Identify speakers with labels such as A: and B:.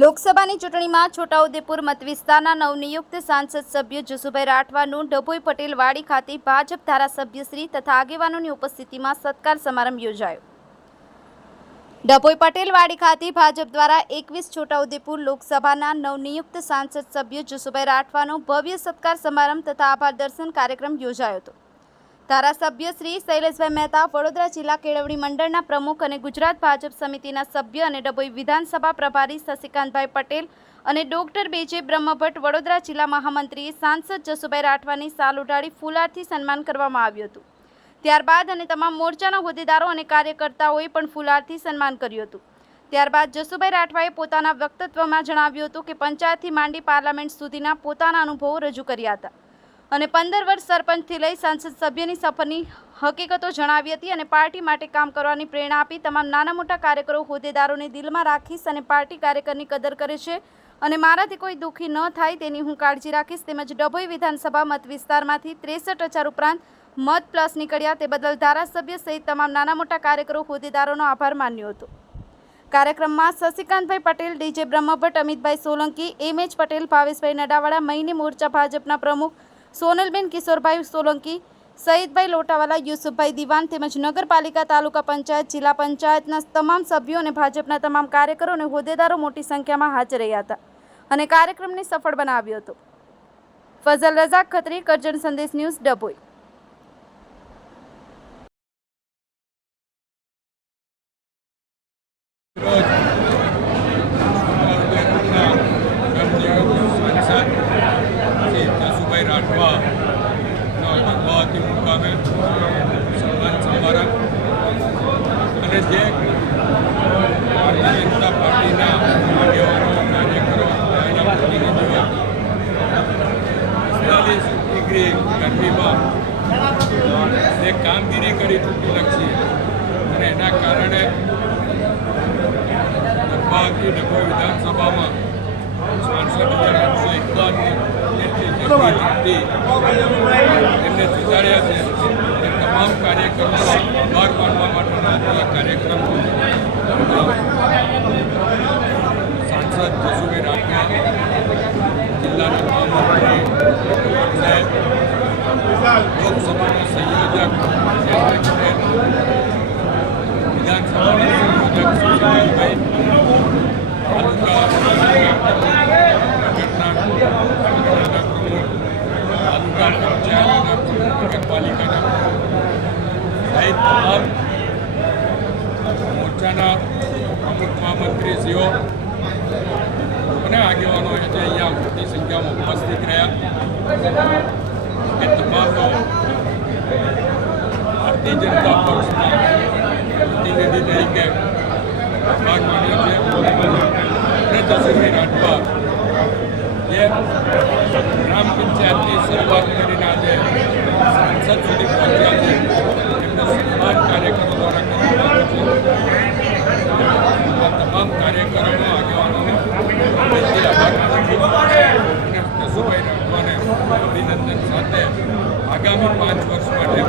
A: લોકસભાની ચૂંટણીમાં છોટાઉદેપુર મતવિસ્તારના નવનિયુક્ત સાંસદ સભ્ય જસુભાઈ રાઠવાનું, ડભોઈ પટેલ વાડી ખાતે ભાજપ ધારાસભ્યશ્રી તથા આગેવાનોની ઉપસ્થિતિમાં સત્કાર સમારંભ યોજાયો. ડભોઈ પટેલ વાડી ખાતે ભાજપ દ્વારા એકવીસ છોટાઉદેપુર લોકસભાના નવનિયુક્ત સાંસદ સભ્ય જસુભાઈ રાઠવાનો ભવ્ય સત્કાર સમારંભ તથા આભાર દર્શન કાર્યક્રમ યોજાયો હતો. ધારાસભ્ય શ્રી શૈલેષભાઈ મહેતા, વડોદરા જિલ્લા કેળવણી મંડળના પ્રમુખ અને ગુજરાત ભાજપ સમિતિના સભ્ય અને ડભોઈ વિધાનસભા પ્રભારી શશિકાંતભાઈ પટેલ અને ડોક્ટર બેજે બ્રહ્મભટ્ટ, વડોદરા જિલ્લા મહામંત્રીએ સાંસદ જસુભાઈ રાઠવાની સાલ ઉડાડી ફુલારથી સન્માન કરવામાં આવ્યું હતું. ત્યારબાદ અને તમામ મોરચાના હોદ્દેદારો અને કાર્યકર્તાઓએ પણ ફુલારથી સન્માન કર્યું હતું. ત્યારબાદ જસુભાઈ રાઠવાએ પોતાના વક્તવ્યમાં જણાવ્યું હતું કે પંચાયતથી માંડી પાર્લામેન્ટ સુધીના પોતાના અનુભવો રજૂ કર્યા હતા. અને પંદર વર્ષ સરપંચથી લઈ સંસદ સભ્યની સફરની હકીકતો જણાવી હતી અને પાર્ટી માટે કામ કરવાની પ્રેરણા આપી. તમામ નાના મોટા કાર્યકરો હોદ્દેદારોને દિલમાં રાખીશ અને પાર્ટી કાર્યકરની કદર કરે છે. અને મારાથી કોઈ દુઃખી ન થાય તેની હું કાળજી રાખીશ. તેમજ ડભોઈ વિધાનસભા મત વિસ્તારમાંથી ત્રેસઠ હજાર ઉપરાંત મત પ્લસ નીકળ્યા તે બદલ ધારાસભ્ય સહિત તમામ નાના મોટા કાર્યકરો હોદ્દેદારોનો આભાર માન્યો હતો. કાર્યક્રમમાં શશિકાંતભાઈ Patel, DJ Brahmbhatt, Amitbhai Solanki, M H Patel, ભાવેશભાઈ નડાવાડા મહિની મોરચા ભાજપના પ્રમુખ સોનલબેન કિશોરભાઈ સોલંકી સઈદભાઈ લોટાવાલા, યુસુફભાઈ દિવાન તેમજ નગરપાલિકા, તાલુકા પંચાયત, જિલ્લા પંચાયતના તમામ સભ્યો અને ભાજપના તમામ કાર્યકરો અને હોદ્દેદારો મોટી સંખ્યામાં હાજર રહ્યા હતા અને કાર્યક્રમને સફળ બનાવ્યો હતો. ફઝલ રઝાક ખત્રી, કરજણ સંદેશ ન્યૂઝ ડભોઈ
B: જસુભાઈ રાઠવાનો ભગવાતી મુકામે સન્માન સમારંભ અને જે ભારતીય જનતા પાર્ટીના આગેવાનો કાર્યકરો એના પ્રતિનિધિઓ પિસ્તાલીસ ડિગ્રી ગરમીમાં જે કામગીરી કરી ચૂંટણીલક્ષી અને એના કારણે લગભગ ડભોઈ વિધાનસભામાં સાંસદ હજાર આઠસો એકાવન જેટલી જગ્યા એમને સુધાર્યા છે, એ તમામ કાર્યક્રમોનો આભાર માનવા માટેનો આજનો કાર્યક્રમ સાંસદ જસુભાઈ રાઠવા જિલ્લાના મહામંત્રી સાહેબ લોકસભાના સંયોજક વિધાનસભાના સંયોજક પ્રમુખ નગરપાલિકાના સહિત તમામ મોરચાના પ્રમુખ મહામંત્રીશ્રીઓ અને આગેવાનો જે અહીંયા મોટી સંખ્યામાં ઉપસ્થિત રહ્યા. કે તમામ ભારતીય જનતા પક્ષના પ્રતિનિધિ તરીકે ભાગ માન્યો છે. જસુભાઈ રાઠવા જે ગ્રામ પંચાયતની શરૂઆત કરીને આજે સાંસદ સુધી પહોંચ્યા છે. એમનો સન્માન કાર્યક્રમ દ્વારા કરવામાં આવ્યો છે. તમામ કાર્યક્રમો આગેવાનોને જસુભાઈ રાઠવાને અભિનંદન સાથે આગામી પાંચ વર્ષ માટે